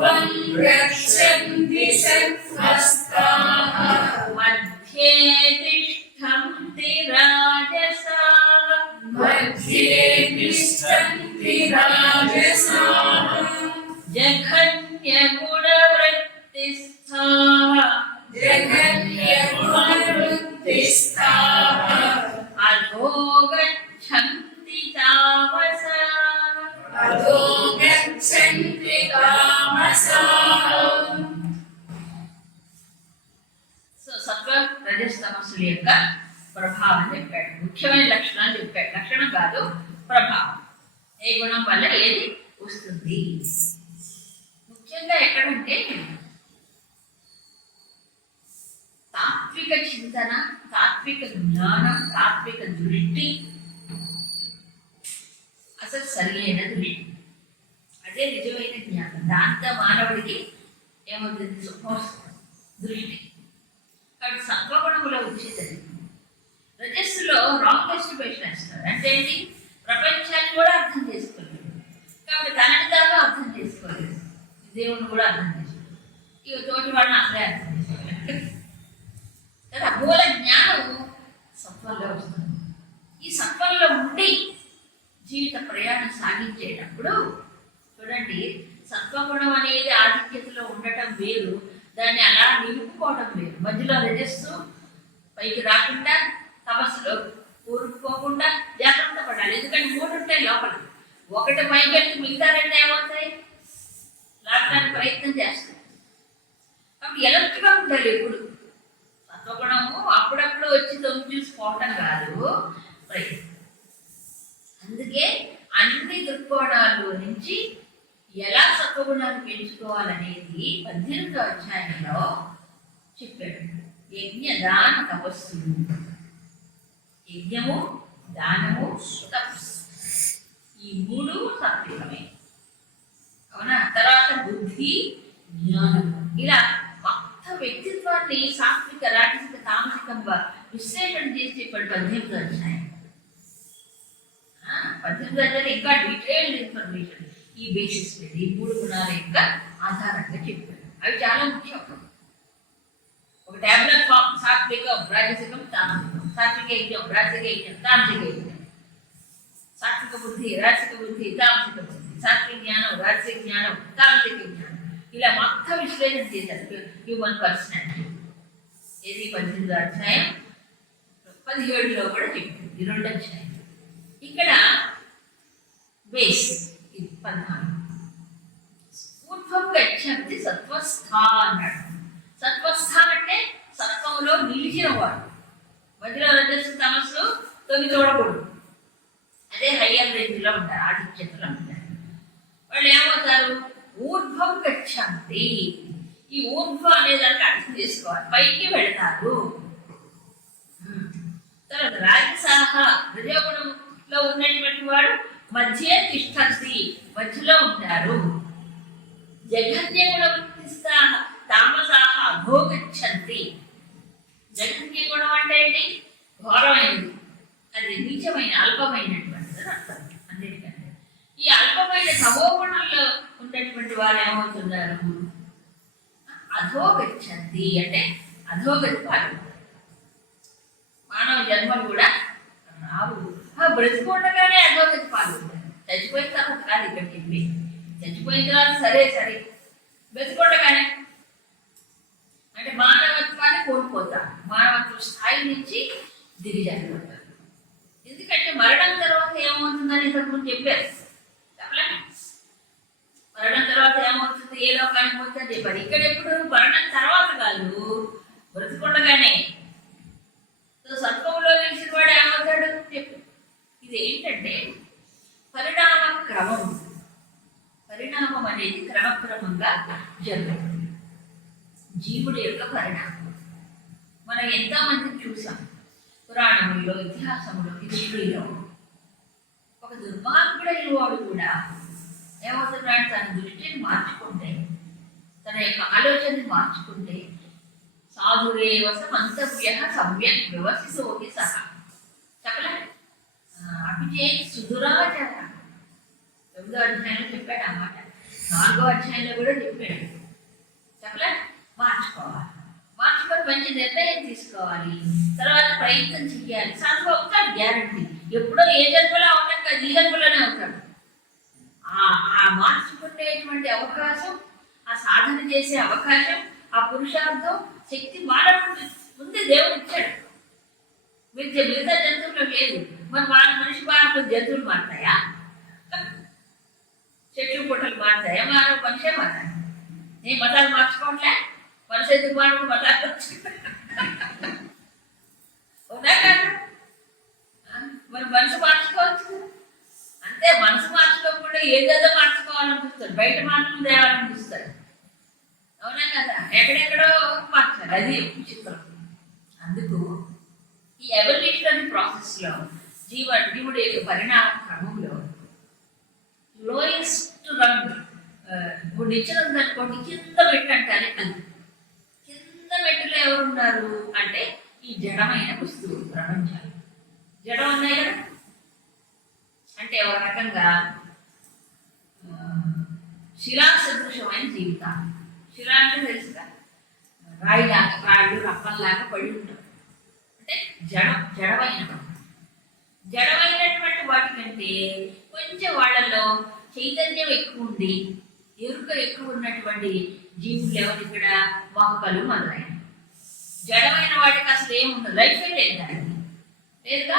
ध्रुवं रक्षन्ति सत्त्वस्ताः मध्ये तिष्ठन्ति राजसाः मध्ये तिष्ठन्ति राजसाः जघन्यगुणवृत्तिस्थाः जघन्यगुणवृत्तिस्थाः अधो गच्छन्ति तामसाः अधो गच्छन्ति तामसाः. సో సత్వ రజస్ తమస్సుల యొక్క ప్రభావం చెప్పాడు. ముఖ్యమైన లక్షణాలు చెప్పాడు. లక్షణం కాదు, ప్రభావం. ఏ గుణం వల్ల ఏది వస్తుంది. ముఖ్యంగా ఎక్కడంటే తాత్విక చింతన, తాత్విక జ్ఞానం, తాత్విక దృష్టి అసలు సరియైన దృష్టి. అదే నిజమైన జ్ఞానం. దాంతో మానవుడికి ఏమవుతుంది? సుఖం దృష్టి. కాబట్టి సత్వగుణములో వచ్చేది. రజస్సులో రాంగ్ ఎస్టిమేషన్ వేస్తారు. అంటే ఏంటి? ప్రపంచాన్ని కూడా అర్థం చేసుకోలేదు. కాబట్టి తనని తాను అర్థం చేసుకోలేదు, దేవుని కూడా అర్థం చేసుకోలేదు, ఇక తోటి వాళ్ళని అసలే అర్థం చేసుకోలేదు కదా. మూల జ్ఞానం సత్వంలో వస్తుంది. ఈ సత్వంలో ఉండి జీవిత ప్రయాణం సాగించేటప్పుడు చూడండి, సత్వగుణం అనేది ఆధిక్యతలో ఉండటం వేరు, దాన్ని అలా నిలుపుకోవటం వేరు. మధ్యలో రజస్సు పైకి రాకుండా, తమస్సులో కూరుకుపోకుండా జాగ్రత్త పడాలి. ఎందుకంటే మూడు ఉంటాయి లోపల. ఒకటి పైకి వెళ్తే మిగతా రెండు ఏమవుతాయి? లాగడానికి ప్రయత్నం చేస్తాయి. కాబట్టి ఎలర్ట్గా ఉండాలి ఎప్పుడు. సత్వగుణము అప్పుడప్పుడు వచ్చి తొంగి చూసుకోవటం కాదు, ప్రయత్నం. అందుకే అన్ని దృక్కోణాల్లో నుంచి ఎలా సత్వగుణాన్ని పెంచుకోవాలనేది 18వ అధ్యాయంలో చెప్పాడు. యజ్ఞ దాన తపస్సులు. యజ్ఞము, దానము, తపస్సు, ఈ మూడు సాత్వికమే. అవునా? తర్వాత బుద్ధి, జ్ఞానము. ఇలా మొత్తం వ్యక్తిత్వాన్ని సాత్విక, రాజసిక, తామసికంగా విశ్లేషణ చేసి చెప్పాడు 18వ అధ్యాయం. 18వ అధ్యాయం ఇంకా డీటెయిల్డ్ ఇన్ఫర్మేషన్ ఈ బేసిస్ మీద, ఈ మూడు గుణాల యొక్క ఆధారంగా చెప్పాడు. అవి చాలా ముఖ్యం. ఒక టాబ్లెట్ ఫామ్: సాత్వికం, రాజసికం, తామసికం. సాత్విక యజ్ఞం, రాజసిక యజ్ఞం, తామసిక యజ్ఞం. సాత్విక బుద్ధి, రాజసిక బుద్ధి, తామసిక బుద్ధి. సాత్విక జ్ఞానం, రాజసిక జ్ఞానం, తామసిక జ్ఞానం. ఇలా మొత్తం విశ్లేషణ చేశారు హ్యూమన్ పర్సనాలిటీ. ఇది 18వ అధ్యాయం. 17లో కూడా చెప్పింది ఈ 2 అధ్యాయం. ఇక్కడ బేస్ ఇది 14. ఊర్ధ్వం గచ్చంతి సత్వస్థా అన్నాడు. సత్వస్థాన్ అంటే సత్వంలో నిలిచిన వాడు. మధ్యలో రజస్సు, తమస్సు తొంగి చూడకూడదు. అదే హయ్యర్ రేంజ్లో ఉంటారు, ఆధిక్యతలో ఉంటారు. వాళ్ళు ఏమవుతారు? ఊర్ధ్వం గచ్చంతి. ఈ ఊర్ధ్వం అనేదానికి అర్థం చేసుకోవాలి, పైకి వెళతారు. తర్వాత రాజసాహ, రజోగుణంలో ఉన్నటువంటి వాడు మధ్య తిష్టంతి, మధ్యలో ఉంటారు. జఘన్య గుణ వృత్తిస్థా తామసాహ అధో గచ్చంతి. జఘన్య గుణం అంటే ఏంటి? ఘోరమైనది, అది నీచమైన, అల్పమైనటువంటిది అర్థం. అన్నిటికంటే ఈ అల్పమైన తమోగుణంలో ఉన్నటువంటి వారు ఏమవుతున్నారు? అధో గచ్చంతి అంటే అధోగతి పాలు. మానవ జన్మలు కూడా రావు. బ్రతికుండగానే అధోగతి పాలు. చచ్చిపోయిన తర్వాత కాదు ఇక్కడ చెప్పి. చచ్చిపోయిన తర్వాత సరే సరే, బ్రతికుండగానే అంటే మానవత్వాన్ని కోల్పోతారు. మానవత్వ స్థాయి నుంచి దిగజారిపోతారు. ఎందుకంటే మరణం తర్వాత ఏమవుతుందని ఇంతకుముందు చెప్పారు. చెప్పలేదు? మరణం తర్వాత ఏమవుతుంది, ఏ లోకానికి పోతుందని చెప్పారు. ఇక్కడ ఎప్పుడు మరణం తర్వాత కాదు, బ్రతికుండగానే. సత్వంలో నిలిచిన వాడు ఏమవుతాడు చెప్పు. ఇది ఏంటంటే పరిణామ క్రమం. పరిణామం అనేది క్రమక్రమంగా జరుగుతుంది. జీవుడి యొక్క పరిణామం మనం ఎంతమందిని చూసాం పురాణముల్లో, ఇతిహాసంలో, హిస్టరీలో. ఒక దుర్మార్గుడైన వాడు కూడా ఏమవుతున్నాడు? తన దృష్టిని మార్చుకుంటే, తన యొక్క ఆలోచనని మార్చుకుంటే, సాధురేవ సమంతవ్య సమ్యక్ వ్యవసితోపి సహ చెప్పలే అభిజే సుదురాచార 9వ అధ్యాయంలో చెప్పాడు అన్నమాట. 4వ అధ్యాయంలో కూడా చెప్పాడు. చెప్పలే, మార్చుకోవాలి, మార్చుకొని మంచి నిర్ణయం తీసుకోవాలి, తర్వాత ప్రయత్నం చెయ్యాలి. సాధువు అవుతాడు గ్యారంటీ. ఎప్పుడో ఏ జన్మలో అవుతాడు కదా, ఈ జన్మలోనే అవుతాడు. ఆ మార్చుకునేటువంటి అవకాశం, ఆ సాధన చేసే అవకాశం, ఆ పురుషార్థం, శక్తి మానవుడు ముందే దేవుడు ఇచ్చాడు. మిగతా జంతువులు లేదు. మరి మనిషి మారినప్పుడు జంతువులు మారుతాయా? చెట్లు పుట్టలు మారుతాయా? మనిషే మారాలి. నేను మతాలు మార్చుకోవట్లే, మనిషి ఎందుకు మారు మతాలు ఉన్నా కాదు. మరి మనసు మార్చుకోవచ్చు. అంతే, మనసు మార్చుకోకుండా ఏదేదో మార్చుకోవాలనిపిస్తాడు, బయట మార్పులు తేవాలనిపిస్తాడు. అవునా కదా? ఎక్కడెక్కడో మార్చాలి, అది చిత్రం. అందుకు ఈ ఎవల్యూషనరీ ప్రాసెస్లో జీవుడి యొక్క పరిణామ క్రమంలో లోయెస్ట్ రంగ్ ఇప్పుడు ఇచ్చినది అనుకోండి, కింద మెట్టు అంటారే అది. కింద మెట్టులో ఎవరున్నారు అంటే ఈ జడమైన వస్తువులు, ప్రపంచాలు జడం ఉన్నాయి కదా. అంటే ఒక రకంగా శిలా సదృశమైన జీవితాలు. శిలా అంటే తెలుసుగా, రాయిలాగా, రాళ్ళు రప్పల్లాగా పడి ఉంటారు. అంటే జడమైనటువంటి వాటికంటే కొంచెం వాళ్ళలో చైతన్యం ఎక్కువ ఉండి ఎరుక ఎక్కువ ఉన్నటువంటి జీవులు ఎవరు ఇక్కడ? మొక్కలు మొదలైన. జడమైన వాటికి అసలు ఏముండదు, లైఫే లేదు దానికి, లేదుగా.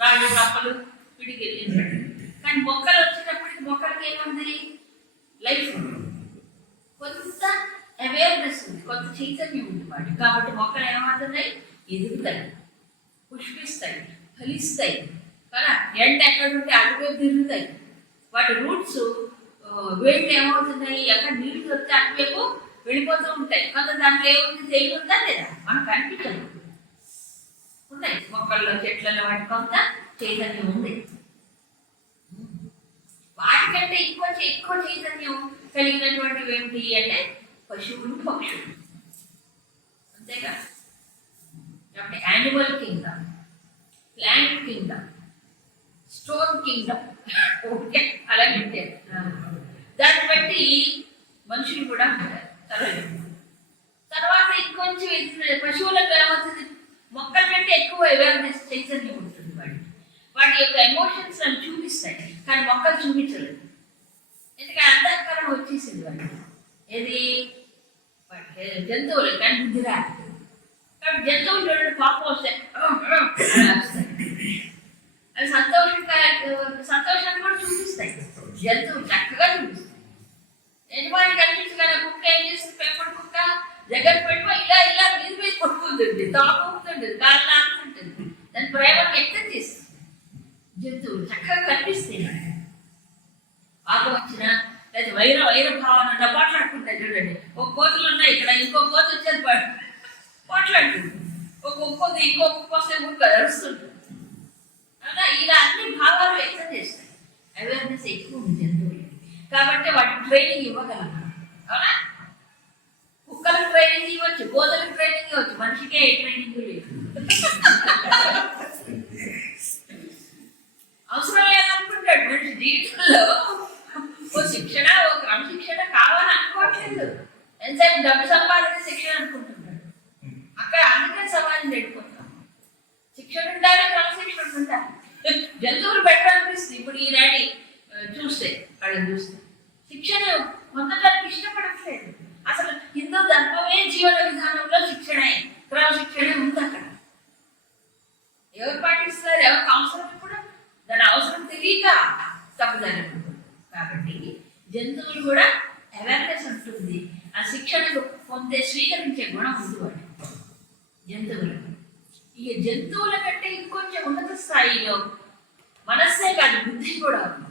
రాళ్ళు రప్పలు పిడికి వెళ్ళినట్టు. కానీ మొక్కలు వచ్చేటప్పటికి మొక్కలకి ఏముంది? లైఫ్ ఉంది, కొంత అవేర్నెస్ ఉంది, కొంత చైతన్యం ఉంది వాటి. కాబట్టి మొక్కలు ఏమవుతున్నాయి? ఎదుగుతాయి, పుష్పిస్తాయి, ఫలిస్తాయి కదా. ఎండ ఎక్కడుంటే అటువైపు తిరుగుతాయి. వాటి రూట్స్ వేళ్ళు ఏమవుతున్నాయి? ఎక్కడ నీళ్లు వస్తే అటువైపు వెళ్ళిపోతూ ఉంటాయి. కొంత దాంట్లో ఏముంది? తెలివి ఉందా లేదా? మనకు కనిపించదు. ఉన్నాయి మొక్కల్లో, చెట్లలో వాటి కొంత చైతన్యం ఉంది. వాటికంటే ఎక్కువ చైతన్యం కలిగినటువంటివి ఏమిటి అంటే పశువులు, పక్షులు. అంతేగా. కాబట్టి animal Kingdom, plant Kingdom, stone Kingdom, okay అలా పెట్టారు. దాన్ని బట్టి మనుషులు కూడా ఉంటారు. తర్వాత ఇంకొంచెం పశువులకు ఏమవుతుంది? మొక్కల కంటే ఎక్కువ అవేర్నెస్, చైతన్యం ఉంటుంది వాటికి. వాటి యొక్క ఎమోషన్స్ అని చూపిస్తాయి, కానీ మొక్కలు చూపించలేదు. ఎందుకంటే అంతఃకరణ వచ్చేసింది వాటికి. ఏది? జంతువులు కానీ బుద్ధి రాదు. కాబట్టి జంతువులు చూడండి, పాపం వస్తాయి, అవి సంతోషాన్ని కూడా చూపిస్తాయి. జంతువులు చక్కగా చూపిస్తాయి. యజమాని కనిపించగల కుక్క ఏం చేస్తుంది? పెంపుడు కుక్క దగ్గర పెట్టుకో, ఇలా మీద పట్టుకుంటుంది, తాకుంటుంది, గాలి లాగుతుంటుంది, దాని ప్రేమను వ్యక్తం చేస్తుంది. జంతువులు చక్కగా కనిపిస్తాయి. పాపం వచ్చిన లేదా వైర భావన పోట్లాడుకుంటాయి. చూడండి, ఒక కోతులు ఉన్నాయి ఇక్కడ, ఇంకో కోత వచ్చేది పోట్లాడుతుంది, ఇంకో కుక్క వస్తే ఊరుకు అరుస్తుంటుంది. అవునా? ఇలా అన్ని భావాలు వ్యక్తం చేస్తాయి. అవేర్నెస్ ఎక్కువ ఉంది జంతువులు. కాబట్టి వాటికి ట్రైనింగ్ ఇవ్వగలం. అవునా? కుక్కలకు ట్రైనింగ్ ఇవ్వచ్చు, కోతలకు ట్రైనింగ్ ఇవ్వచ్చు, మనిషికే ట్రైనింగ్ లేదు. అవసరం లేదనుకుంటాడు మనిషి జీవితంలో. ఓ శిక్షణ, ఓ క్రమశిక్షణ కావాలని అనుకోవట్లేదు. ఎంతసేపు డబ్బు సంపాదన శిక్షణ అనుకుంటున్నాడు. అక్కడ అందుకని సమాజం పెట్టుకుంటాం. శిక్షణ ఉండాలి, క్రమశిక్షణ ఉండాలి. జంతువులు బెటర్ అనిపిస్తుంది ఇప్పుడు ఈనాటి చూస్తే, వాళ్ళని చూస్తే శిక్షణ పొందడానికి ఇష్టపడట్లేదు. అసలు హిందూ ధర్మమే జీవన విధానంలో శిక్షణ, క్రమశిక్షణ ఉంది అక్కడ. ఎవరు పాటిస్తారు? ఎవరికి అవసరం? ఇప్పుడు దాని అవసరం తెలియక తప్పుదారి. కాబట్టి జంతువులు కూడా అవేర్నెస్ ఉంటుంది, ఆ శిక్షణను పొందే స్వీకరించే గుణం ఉంది వాటి జంతువులకు. ఈ జంతువుల కంటే ఇంకొంచెం ఉన్నత స్థాయిలో మనస్సే కాదు, బుద్ధి కూడా ఉంది.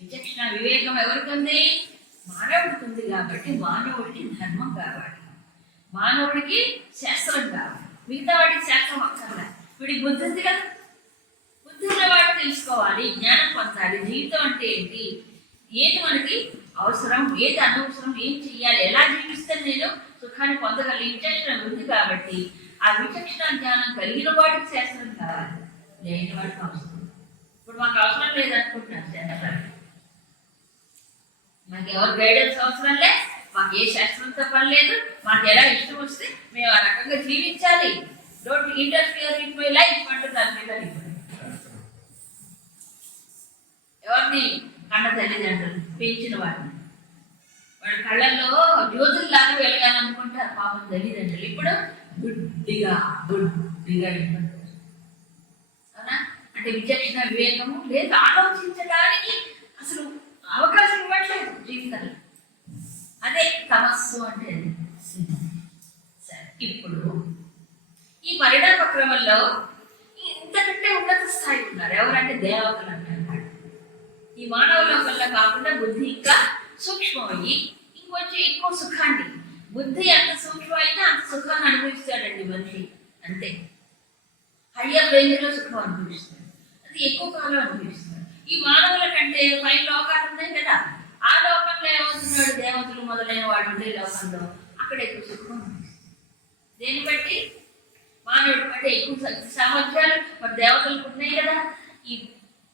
విచక్షణ, వివేకం ఎవరికి ఉంది? మానవుడికి ఉంది. కాబట్టి మానవుడికి ధర్మం కావాలి, మానవుడికి శాస్త్రం కావాలి. మిగతా వాడికి శాస్త్రం అక్కర్లే. వీడికి బుద్ధి ఉంది కదా, బుద్ధి ఉన్న వాడు తెలుసుకోవాలి, జ్ఞానం పొందాలి. జీవితం అంటే ఏంటి, ఏది మనకి అవసరం, ఏది అనవసరం, ఏం చెయ్యాలి, ఎలా జీవిస్తే నేను సుఖాన్ని పొందగలి విచక్షణ ఉంది. కాబట్టి ఆ విచక్షణ జ్ఞానం కలిగిన వాడికి శాస్త్రం కావాలి, లేని వాడికి అవసరం. ఇప్పుడు మాకు అవసరం లేదనుకుంటున్నాను శాస్త్రాన్ని. మాకు ఎవరు గైడెన్స్ అవసరం లే, మాకు ఏ శాస్త్రంతో పని లేదు, మాకు ఎలా ఇష్టం వస్తే మేము ఆ రకంగా జీవించాలి. Don't interfere with my life అంటున్నారు పిల్లలు. ఎవరిని? కన్న తల్లిదండ్రులు, పెంచిన వాడిని. వాళ్ళ కళ్ళల్లో జ్యోతుల్లాగా వెలగాలనుకుంటారు పాపం తల్లిదండ్రులు. ఇప్పుడు గుడ్డిగా అవునా? అంటే విచక్షణ వివేకము లేదు, ఆలోచించడానికి అసలు అవకాశం ఇవ్వట్లేదు జీవితంలో. అదే తమస్సు అంటే. సరే, ఇప్పుడు ఈ పరిణామ క్రమంలో ఇంతకంటే ఉన్నత స్థాయి ఉన్నారు. ఎవరంటే దేవతలు అంటారు. ఈ మానవ లోకంలో కాకుండా బుద్ధి ఇంకా సూక్ష్మమయ్యి ఇంకొంచెం ఎక్కువ సుఖాన్ని, బుద్ధి ఎంత సూక్ష్మం అయితే అంత సుఖాన్ని అనుభవిస్తాడండి మనిషి. అంతే, హయ్యర్ రేంజ్ లో సుఖం అనుభవిస్తాడు, అది ఎక్కువ కాలం అనుభవిస్తాడు. ఈ మానవుల కంటే పై లోకాలు ఉన్నాయి కదా, ఆ లోకంలో ఏమవుతున్నాడు? దేవతలు మొదలైన వాడు ఉండే లోకంలో అక్కడ ఎక్కువ సుఖం అనుభవిస్తాడు. దేన్ని బట్టి? మానవుడి కంటే ఎక్కువ శక్తి సామర్థ్యాలు మరి దేవతలకు ఉన్నాయి కదా. ఈ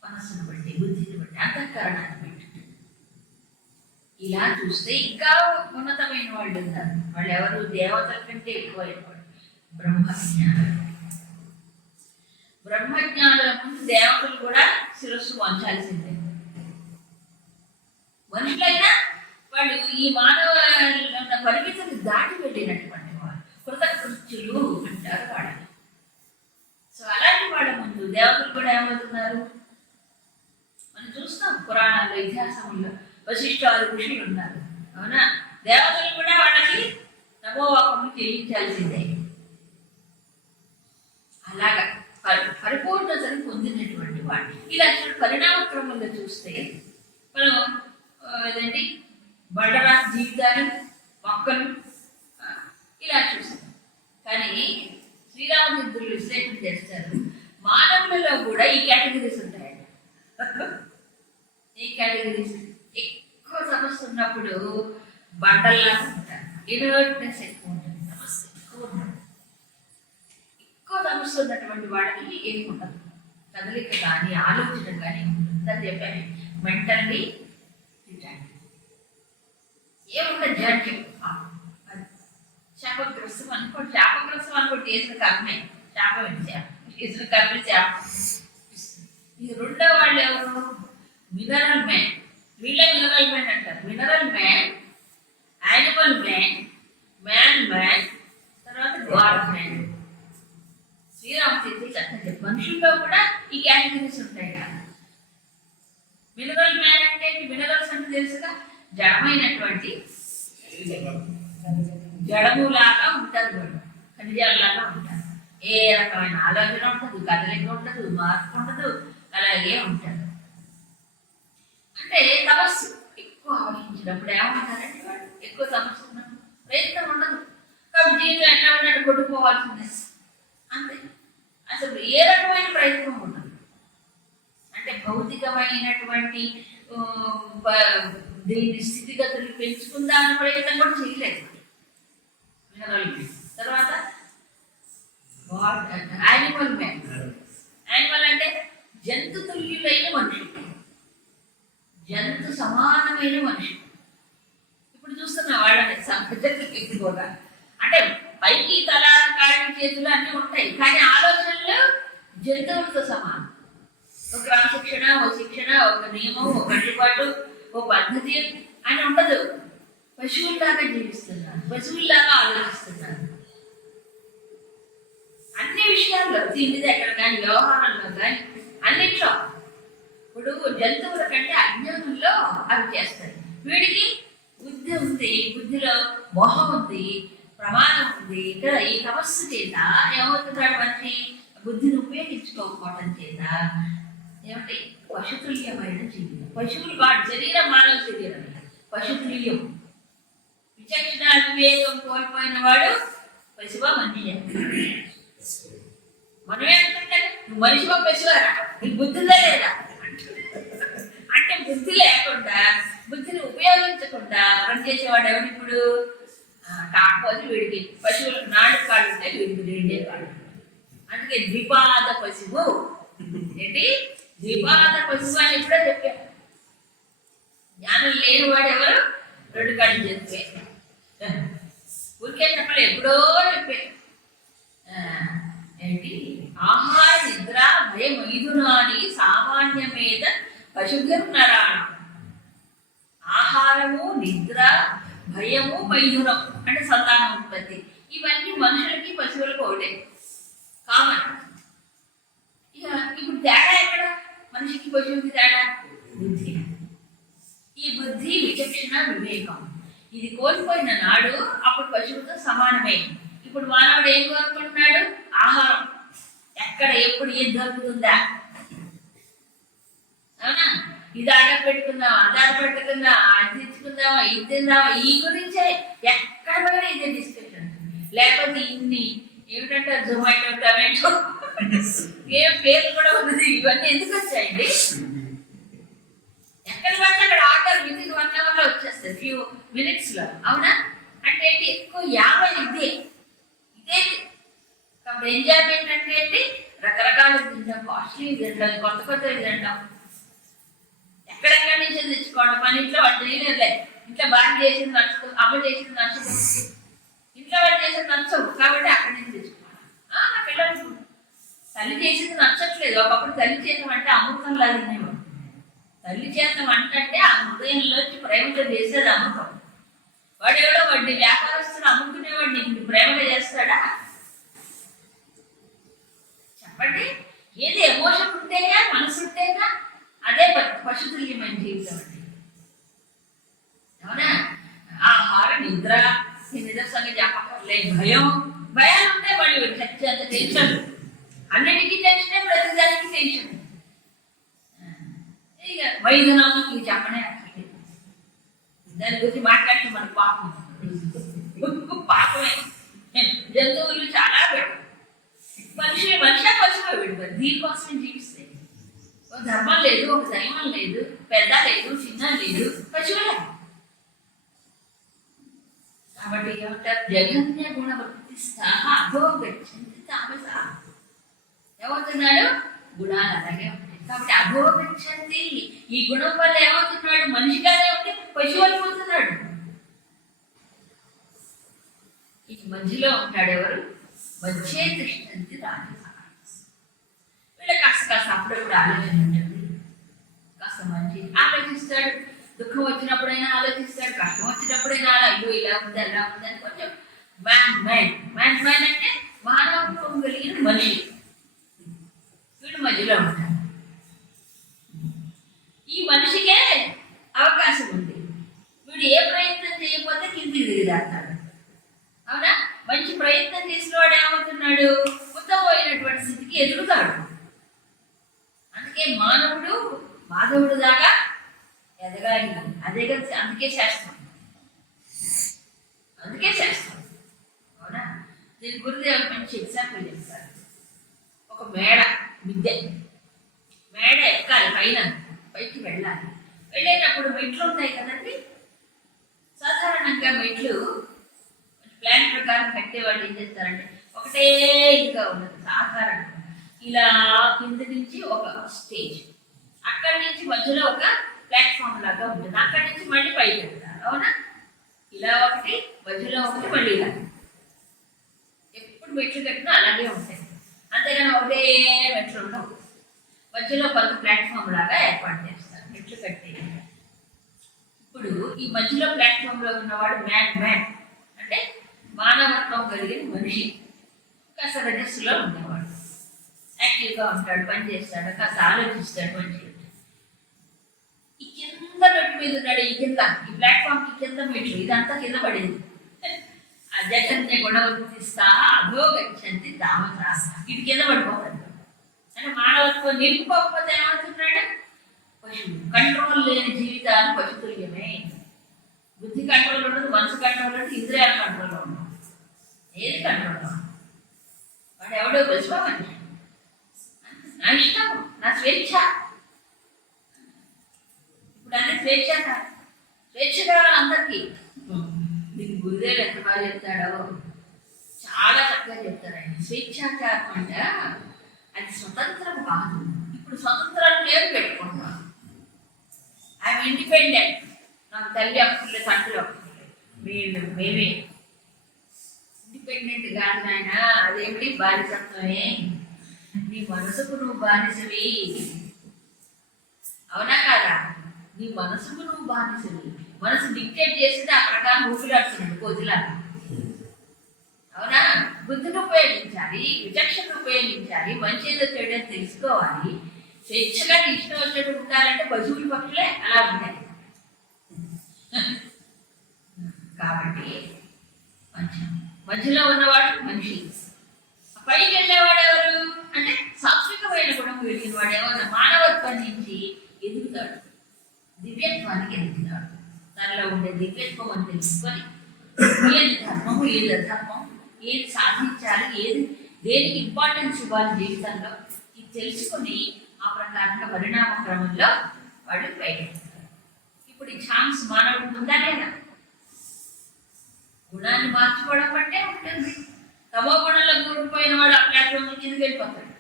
మనస్సును బట్టి, బుద్ధిని బట్టి, అంతఃకరణాన్ని బట్టి. ఇలా చూస్తే ఇంకా ఉన్నతమైన వాళ్ళు ఉన్నారు. వాళ్ళు ఎవరు? దేవతల కంటే ఎక్కువైన వాళ్ళు బ్రహ్మజ్ఞానం. బ్రహ్మజ్ఞానుల ముందు దేవతలు కూడా శిరస్సు వంచాల్సిందే. మనుషులైనా వాళ్ళు ఈ మానవ పరిమితిని దాటి వెళ్ళినటువంటి వాళ్ళు కృతకృత్యులు అంటారు వాళ్ళని. సో అలాంటి వాళ్ళ ముందు దేవతలు కూడా ఏమవుతున్నారు? మనం చూస్తాం పురాణాల్లో, ఇతిహాసంలో వశిష్ఠాలు ఋషులు ఉన్నారు. అవునా? దేవతలు కూడా వాళ్ళకి నమోవాకములు చెల్లించాల్సిందే. అలాగా పరిపూర్ణతను పొందినటువంటి వాడు. ఇలా పరిణామ క్రమంలో చూస్తే మనం ఏదండి బండరాజు జీవితాలు, మొక్కలు ఇలా చూస్తాం. కానీ శ్రీరామచంద్రులు విశ్లేషణ చేస్తారు, మానవులలో కూడా ఈ కేటగిరీస్ ఉంటాయి. ఈ కేటగిరీస్ ఎక్కువ సమస్య ఉన్నప్పుడు బండల్లాగా ఉంటారు, ఇన్వర్ట్నెస్ ఎక్కువ ఉంటుంది, సమస్య ఎక్కువ ఉంటుంది. ఎక్కువ సమస్య ఉన్నటువంటి వాడికి ఏమి ఉండదు, కదలిక కానీ ఆలోచన కానీ ఉంటుంది. చెప్పాను, మెంటల్లీ ఏముంటుంది జడ్జ్యం. శాపగ్రస్తం అనుకోండి, శాపగ్రస్తం అనుకోండి, చేసిన కర్మే శాపం, చేసిన కర్మే శాపం. ఇది రెండో వాళ్ళు ఎవరు? Mineral man. వీళ్ళే మినరల్ మ్యాన్ అంటారు. Mineral man, animal man, man, తర్వాత గాడ్ మ్యాన్. శ్రీరామచంద్రుడు చక్కగా మనుషుల్లో కూడా ఈ కేటగిరీస్ ఉంటాయి కదా. మినరల్ మ్యాన్ అంటే మినరల్స్ అంటే తెలుసుగా, జడమైనటువంటి జడములాగా ఉంటారు వాళ్ళు, ఖనిజాలలాగా ఉంటారు. ఏ రకమైన ఆలోచన ఉండదు, కదలిక ఉండదు, మార్పు ఉండదు, అలాగే ఉంటారు. అంటే తపస్సు ఎక్కువ ఆలోచించినప్పుడు ఏమంటారంటే వాళ్ళు ఎక్కువ తపస్సు ఉన్నప్పుడు ప్రయత్నం ఉండదు. కాబట్టి జీవితం ఎట్లా ఉన్నట్టు కొట్టుకోవాల్సిందే అంతే. అసలు ఏ రకమైన ప్రయత్నం ఉండదు. అంటే భౌతికమైనటువంటి దీని స్థితిగతులు పెంచుకుందామని ప్రయత్నం కూడా చేయలేదు. తర్వాత యానిమల్ మ్యాన్. యానిమల్ అంటే జంతు తుల్యులైన మనుషులు, జంతు సమానమైన మనుషులు. ఇప్పుడు చూస్తున్నా వాళ్ళని జంతుకి కూడా అంటే పైకి తల, కాళ్ళు, చేతులు అన్నీ ఉంటాయి, కానీ ఆలోచనలు జంతువులతో సమానం. ఒక క్రమశిక్షణ, ఒక శిక్షణ, ఒక నియమం, ఒక కట్టుబాటు, ఒక పద్ధతి అని ఉండదు. పశువుల్లాగా జీవిస్తున్నారు, పశువుల్లాగా ఆలోచిస్తున్నారు అన్ని విషయాల్లో, తిండి దగ్గర కానీ, వ్యవహారంలో కానీ, అన్నిట్లో. ఇప్పుడు జంతువుల కంటే అజ్ఞానంలో అవి చేస్తాయి. వీడికి బుద్ధి ఉంది, బుద్ధిలో మోహం ఉంది, ప్రమాదం ఉంది. ఇక్కడ ఈ తపస్సు చేత ఏమవుతున్నాడు? మనిషి బుద్ధిని ఉపయోగించుకోకపోవడం చేత ఏమంటే పశుతుల్యమైన జీవితం. పశువులు వాడి శరీరం మానవ శరీరం పశుతుల్యం. విచక్షణ వివేకం కోల్పోయిన వాడు పశువా మనిషి? మనమే అనుకుంటే నువ్వు మనిషివా పశువారా, నీకు బుద్ధిందా లేదా అంటే బుద్ధి లేకుండా, బుద్ధిని ఉపయోగించకుండా పనిచేసేవాడు ఎవరు ఇప్పుడు? కాకపోతే వీడికి పశువులకు 4 కాళ్ళు ఉంటాయి, వీడికి 2 కాళ్ళు. అందుకే ద్విపాద పశువు. ఏంటి ద్విపాద పశువు అని ఎప్పుడో చెప్పాను. జ్ఞానం లేని వాడు ఎవరు? రెండు కళ్ళు చెప్పే ఊరికే చెప్పలే, ఎప్పుడో చెప్పే. ఏంటి? ఆహార నిద్ర భయ మైథునాని సామాన్యమేత పశుభిర్నరాణం. ఆహారము, నిద్ర, భయము, మైథునం అంటే సంతాన ఉత్పత్తి, ఇవన్నీ మనుషులకి పశువులకు ఒకటే, కామన్. ఇక ఇప్పుడు తేడా ఎక్కడ? మనిషికి పశువుకి తేడా బుద్ధి. ఈ బుద్ధి, విచక్షణ, వివేకం ఇది కోల్పోయిన నాడు అప్పుడు పశువుతో సమానమే. ఇప్పుడు మానవుడు ఏం కోరుకుంటున్నాడు? ఆహారం. ఎక్కడ ఎప్పుడు ఏం దొరుకుతుందా? అవునా? ఇది ఆర్డర్ పెట్టుకుందామా, ఆధార్ పెట్టుకుందామా, అది తెచ్చుకుందామా, ఇది తిందామా, ఈ గురించే ఎక్కడ పోయినా ఇదే డిస్కషన్. లేకపోతే ఇన్ని ఏమిటంటే జొమాటో, టమాటో ఏం పేర్లు కూడా ఉన్నది. ఇవన్నీ ఎందుకు వచ్చాయండి? ఎక్కడ పడితే అక్కడ ఆర్డర్ వితిన్ 1 hour లో వచ్చేస్తుంది, ఫ్యూ మినిట్స్ లో. అవునా? అంటే ఏంటి? ఎక్కువ 50 ఇదే. కాబట్టి ఎంజాయ్మెంట్ అంటే ఏంటి? రకరకాలు తింటాం, కాస్ట్లీ తింటాం, కొత్త కొత్తవి తింటాం, ఎక్కడెక్కడి నుంచి తెచ్చుకోవడం. మన ఇంట్లో వంట చేయలేదు, ఇంట్లో బాగా చేసింది నచ్చదు, అమ్మ చేసింది నచ్చదు, ఇంట్లో వాళ్ళు చేసింది నచ్చవు, కాబట్టి అక్కడి నుంచి తెచ్చుకోవాలి. నా పిల్లలు తల్లి చేసింది నచ్చట్లేదు. ఒకప్పుడు తల్లి చేసిన వంట అమృతంలా తినేవాడు. తల్లి చేసిన వంట అంటే ఆ హృదయంలోంచి ప్రేమతో చేసేది అమృతం. వాడు ఎవడో వాడిని వ్యాపారస్తులు అమ్ముకునేవాడు నీకు ప్రేమగా చేస్తాడా? చెప్పండి. ఏది ఎమోషన్ ఉంటేగా, మనసు ఉంటేగా, అదే పశుతుల్యమైన జీవితం అండి. అవునా? ఆహార, నిద్ర, ఈ నిదర్శనంగా చెప్పక్కర్లేదు. భయాలు ఉంటే వాళ్ళు చచ్చేంత టెన్షన్, అన్నిటికీ టెన్షనే, ప్రతిదానికి టెన్షన్. ఇక మైథునాలు ఇవి చెప్పనే అక్కర్లేదు. దాని గురించి మాట్లాడితే మనకు పాపమే. జంతువులు చాలా పెట్టు, మనిషి పశువు పెడతారు. దీనికోసమే జీవిస్తాయి. ఒక ధర్మం లేదు, ఒక దైవం లేదు, పెద్ద లేదు, చిన్న లేదు, పశువులే. కాబట్టి ఏమంటారు? జగన్య గుణవృత్తి అధో గచ్చంతి తామస. ఏమవుతున్నాడు? గుణాలు అలాగే ఉంటాయి. కాబట్టి అధో గచ్చంతి, ఈ గుణం వల్ల ఏమవుతున్నాడు? మనిషిగానే ఉంటే పశువు అయిపోతున్నాడు. ఈ మధ్యలో ఉంటాడు ఎవరు? మధ్యే తిష్టంతి రాజస. వీళ్ళకి కాస్త అప్పుడప్పుడు ఆలోచన ఉంటుంది, కాస్త మంచి ఆలోచిస్తాడు. దుఃఖం వచ్చినప్పుడైనా ఆలోచిస్తాడు, కష్టం వచ్చినప్పుడైనా అయ్యో ఇలా ఉంది అలా ఉంది అని కొంచెం మ్యాన్ అంటే మానవత్వం కలిగిన మనిషి. వీడు మధ్యలో ఉంటాడు. ఈ మనిషికే అవకాశం ఉంది. వీడు ఏ ప్రయత్నం చేయకపోతే కిందికి దిగిదాస్తాడు. అవునా? మంచి ప్రయత్నం చేసిన వాడు ఏమవుతున్నాడు? ఉత్తమమైనటువంటి స్థితికి ఎదుగుతాడు. అందుకే మానవుడు మాధవుడు దాకా ఎదగాలి. అదే కదా, అందుకే శాస్త్రం. అవునా? దీని గురించి మంచి ఎగ్జాంపుల్ చెప్తారు. ఒక మిద్దె మేడ ఎక్కాలి, పైకి వెళ్ళాలి. వెళ్ళేటప్పుడు మెట్లు ఉంటాయి కదండి. సాధారణంగా మెట్లు ప్లాన్ ప్రకారం కట్టేవాళ్ళు ఏం చేస్తారంటే ఒకటే ఇదిగా ఉన్నది సాధారణంగా. ఇలా కింద నుంచి ఒక స్టేజ్, అక్కడి నుంచి మధ్యలో ఒక ప్లాట్ఫామ్ లాగా ఉంటుంది, అక్కడి నుంచి మళ్ళీ పైకి వెళ్తారు. అవునా? ఇలా ఒకటి, మధ్యలో ఒకటి, మళ్ళీ ఇలా. ఎప్పుడు మెట్లు కట్టినా అలాగే ఉంటాయి. అంతేగాని ఒకటే మెట్లు ఉండవు. మధ్యలో కొంత ప్లాట్ఫామ్ లాగా ఏర్పాటు చేస్తారు మెట్లు కట్టి. ఇప్పుడు ఈ మధ్యలో ప్లాట్ఫామ్ లో ఉన్నవాడు మ్యాన్ అంటే మానవత్వం కలిగిన మనిషి. కాస్త రజస్సులో ఉండేవాడు, యాక్టివ్గా ఉంటాడు, పని చేస్తాడు, కాస్త ఆలోచిస్తాడు, పని చేస్తాడు. ఈ కింద మెట్టు మీద ఉన్నాడు. ఈ ప్లాట్ఫామ్ కి కింద మెట్లు, ఇదంతా కింద పడింది. ఆ జగన్య గుణవర్తిస్తా అధో గచ్చంతి తామస. ఇది కింద పడిపోతాడు. అంటే మానవత్వం నిలుపుకోకపోతే ఏమవుతున్నాడు? పశువు. కంట్రోల్ లేని జీవితాలు పశుతుల్యమే. బుద్ధి కంట్రోల్ ఉండదు, మనసు కంట్రోల్ ఉండదు, ఇంద్రియాల కంట్రోల్ ఉండదు. ఏది కంట్రోల్ ఉండదు. వాడు ఎవడో పశువు, నా ఇష్టం, నా స్వేచ్ఛ. ఇప్పుడు అన్నీ స్వేచ్ఛ కావాలి అందరికీ. మీకు గురుదేవులు ఎంత బాగా చెప్తాడో, చాలా చక్కగా చెప్తారు ఆయన. స్వేచ్ఛాచారం అంటే అది స్వతంత్రం కాదు. ఇప్పుడు స్వతంత్రం పేరు పెట్టుకుంటున్నాం. ఐఎమ్ ఇండిపెండెంట్, నాకు తల్లి అక్కర్లే తండ్రి అక్కర్లే, మేమే ఇండిపెండెంట్ కాదు నాయన. అదేమిటి బానిసత్వమే. నీ మనసుకు నువ్వు బానిసవి, అవునా కాదా? నీ మనసుకు నువ్వు బానిసవి. మనసు డిక్టేట్ చేస్తే ఆ ప్రకారం ఊపిలాడుతున్నాడు కోతిలాగా, అవునా? బుద్ధిని ఉపయోగించాలి, విచక్షణ ఉపయోగించాలి, మంచి ఏదో చెడు తెలుసుకోవాలి. స్వేచ్ఛగా ఇష్టం వచ్చేట్టు ఉండాలంటే పశువుల పక్షులే అలా ఉంటాయి. కాబట్టి మధ్యలో ఉన్నవాడు మనిషి. పైకి వెళ్ళేవాడు ఎవరు అంటే సాత్వికమైన గుణం కలిగిన వాడు ఎవరు మానవత్వం నుంచి ఎదుగుతాడు, దివ్యత్వానికి ఎదుగుతాడు. తనలో ఉండే దివ్యత్వం అని తెలుసుకొని ఏది ధర్మము, ఏది అధర్మం, ఏది సాధించాలి, ఏది దేనికి ఇంపార్టెన్స్ ఇవ్వాలి జీవితంలో, ఇది తెలుసుకొని ఆ ప్రకారంగా పరిణామ క్రమంలో వాడు బయటెడతాడు. ఇప్పుడు ఈ ఛాన్స్ మానవుడికి ఉందా లేదా? గుణాన్ని మార్చుకోవడం అంటే ఉంటుంది. తమో గుణంలో కూరుకుపోయిన వాడు ఆ ప్లాట్ఫామ్ కిందకి వెళ్ళిపోతాడు,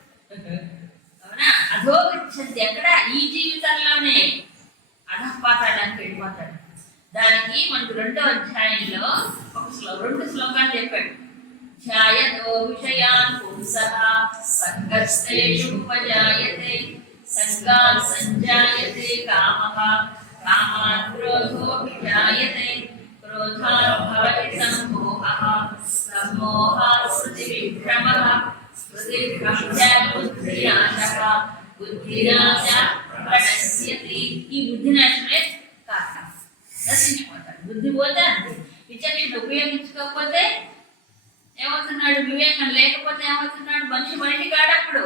అవునా? అధోగచ్చంతి ఎక్కడ? ఈ జీవితంలోనే అధపాతాడానికి వెళ్ళిపోతాడు. దానికి మనకు 2వ అధ్యాయంలో రెండు శ్లోకాలు చెప్పాడు. ధ్యాయతో విషయాన్ పుంసః సంగస్తేషు ఉపజాయతే సంగాత్ సంజాయతే కామః కామాత్ క్రోధో విజాయతే క్రోధాత్ భవతి సమ్మోహః సమ్మోహాత్ స్మృతివిభ్రమః స్మృతిభ్రంశాత్ బుద్ధినాశః బుద్ధినాశాత్ ప్రణశ్యతి. ఈ బుద్ధినాశమే కారణం, నశించిపోతాడు. బుద్ధి పోతే అంతే. విచక్షణ ఉపయోగించుకోకపోతే ఏమవుతున్నాడు? వివేకం లేకపోతే ఏమవుతున్నాడు? మనిషి కాడప్పుడు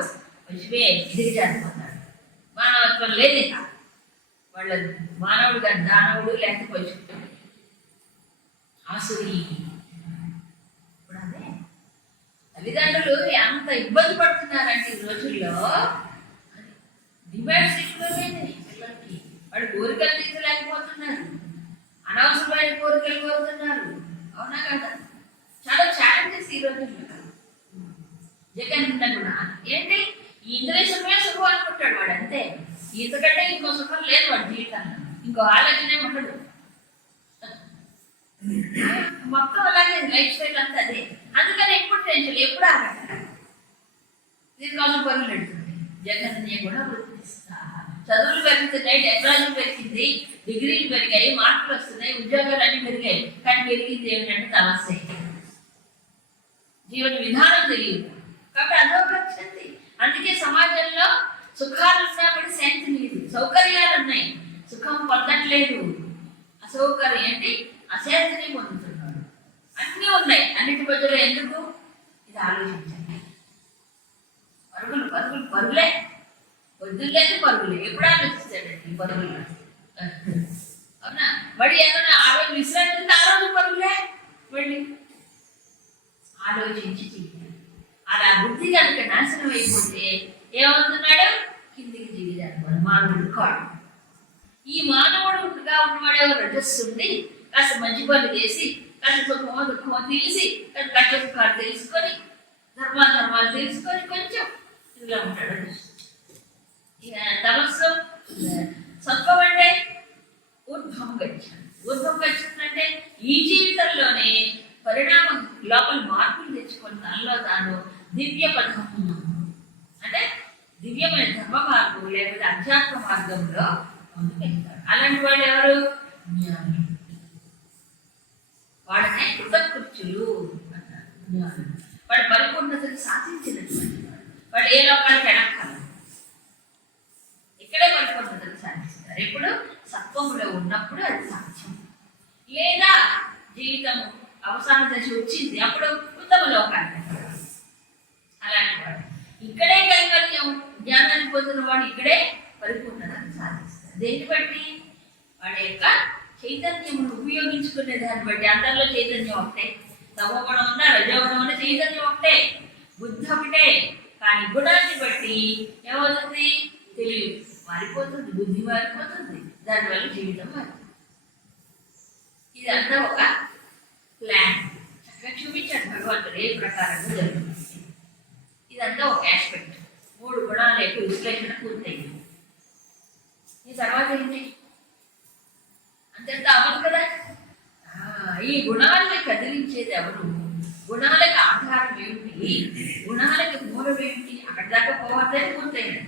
మనిషివే దిగజారిపోతాడు. మానవత్వం లేదే కా వాళ్ళ మానవుడు గారు దానవుడు లేకపోయి ఆసురి. ఇప్పుడు అదే తల్లిదండ్రులు ఎంత ఇబ్బంది పడుతున్నారంటే ఈ రోజుల్లో డిమాండ్స్ ఎక్కువైంది పిల్లలకి. వాడు కోరికలు తీర్చలేకపోతున్నారు, అనవసరమైన కోరికలు కోరుతున్నారు, అవునా కదా? చాలా ఛాలెంజెస్ ఈ రోజుల్లో. జగన్ కూడా ఏంటి ఈ ఇంద్రేశ్వరమే సుఖం అనుకుంటాడు వాడు, అంతే. ఇంతకంటే ఇంకో సుఖం లేదు వాడి జీవితంలో, ఇంకో ఆలోచనే ఉండదు. మొత్తం అలాగే లైఫ్ స్టైల్ అంతా అదే. అందుకని ఎప్పుడు టెన్షన్, ఎప్పుడు ఆగట. దీనికోసం పనులు పెడుతుంది. జగన్య కూడా వృత్తిస్తా. చదువులు పెరుగుతున్నాయి, టెక్నాలజీ పెరిగింది, డిగ్రీలు పెరిగాయి, మార్కులు వస్తున్నాయి, ఉద్యోగాలు అన్ని పెరిగాయి. కానీ పెరిగింది ఏమిటంటే సమస్య, జీవన విధానం తెలియదు. కాబట్టి అధోగచ్చంతి. అందుకే సమాజంలో సుఖాలు ఉన్నా కూడా శాంతి లేదు. సౌకర్యాలు ఉన్నాయి, సుఖం పొందట్లేదు. అసౌకర్యం ఏంటి? అశాంతిని పొందుతున్నాడు. అన్నీ ఉన్నాయి, అన్నిటి మధ్యలో ఎందుకు? ఇది ఆలోచించండి. పరుగులు పరుగులు పరుగులే, వద్దులేదు పరుగులే. ఎప్పుడు ఆలోచిస్తాడండి పరుగులు, అవునా? మళ్ళీ ఏదైనా ఆ రోజు విశ్రాంతి, ఆ రోజు పరుగులే. మళ్ళీ ఆలోచించి చేయాలి. అలా బుద్ధి కనుక నాశనం అయిపోతే ఏమవుతున్నాడు? కిందికి దిగిదాడు మానవుడు కాడు. ఈ మానవుడుగా ఉన్నవాడే రజస్సుండి కాస్త మంచి పనులు చేసి, కాస్త సుఖమో దుఃఖమో తెలిసి, కష్ట సుఖాలు తెలుసుకొని, ధర్మాలు తెలుసుకొని కొంచెం ఇలా ఉంటాడు. ఇక తమస్సు సత్వం అంటే ఊర్ధ్వం గచ్చంతి. ఊర్ధ్వం గచ్చంతి అంటే ఈ జీవితంలోనే పరిణామం లోపల మార్పులు తెచ్చుకొని తనలో తాను దివ్య పథం అంటే దివ్యమైన ధర్మ మార్గం లేకపోతే అధ్యాత్మ మార్గంలో ముందుకెళ్తాడు. అలాంటి వాళ్ళు ఎవరు? జ్ఞానులు. వాళ్ళనే కృతకృత్యులు అంటారు. జ్ఞానులు వాడు పరిపూర్ణతను సాధించినటువంటి వాడు ఏ లోకానికి ఎడక్కలు, ఇక్కడే పరిపూర్ణతను సాధిస్తారు. ఎప్పుడు సత్వములో ఉన్నప్పుడు అది సాధ్యం. లేదా జీవితము అవసాన దశ వచ్చింది, అప్పుడు ఉత్తమ లోకాన్ని. అలాంటి వాడు ఇక్కడే కైవల్యం, జ్ఞానాన్ని పొందిన వాడు ఇక్కడే పరిపూర్ణతను సాధిస్తాడు. దేన్ని బట్టి? వాడి యొక్క చైతన్యమును ఉపయోగించుకునే దాన్ని బట్టి. అందరిలో చైతన్యం ఒకటే, తమోగుణం ఉన్నా రజోగుణం ఉన్న చైతన్యం ఒకటే, బుద్ధి ఒకటే. కానీ గుణాన్ని బట్టి ఏమవుతుంది? తెలివి మారిపోతుంది, బుద్ధి మారిపోతుంది, దానివల్ల జీవితం మారిపోతుంది. ఇదంతా ఒక ప్లాన్ చక్కగా చూపించాడు భగవంతుడు ఏ ప్రకారంగా జరుగుతుంది. ఇదంతా ఒక ఆస్పెక్ట్. 3 గుణాల యొక్క విశ్లేషణ పూర్తయింది. ఈ తర్వాత ఏంటి? అంతేంత అవ్వదు కదా. ఈ గుణాలని కదిలించేది ఎవరు? గుణాలకు ఆధారం ఏమిటి? గుణాలకి మూలం ఏమిటి? అక్కడి దాకా పోవద్దని పూర్తయినది.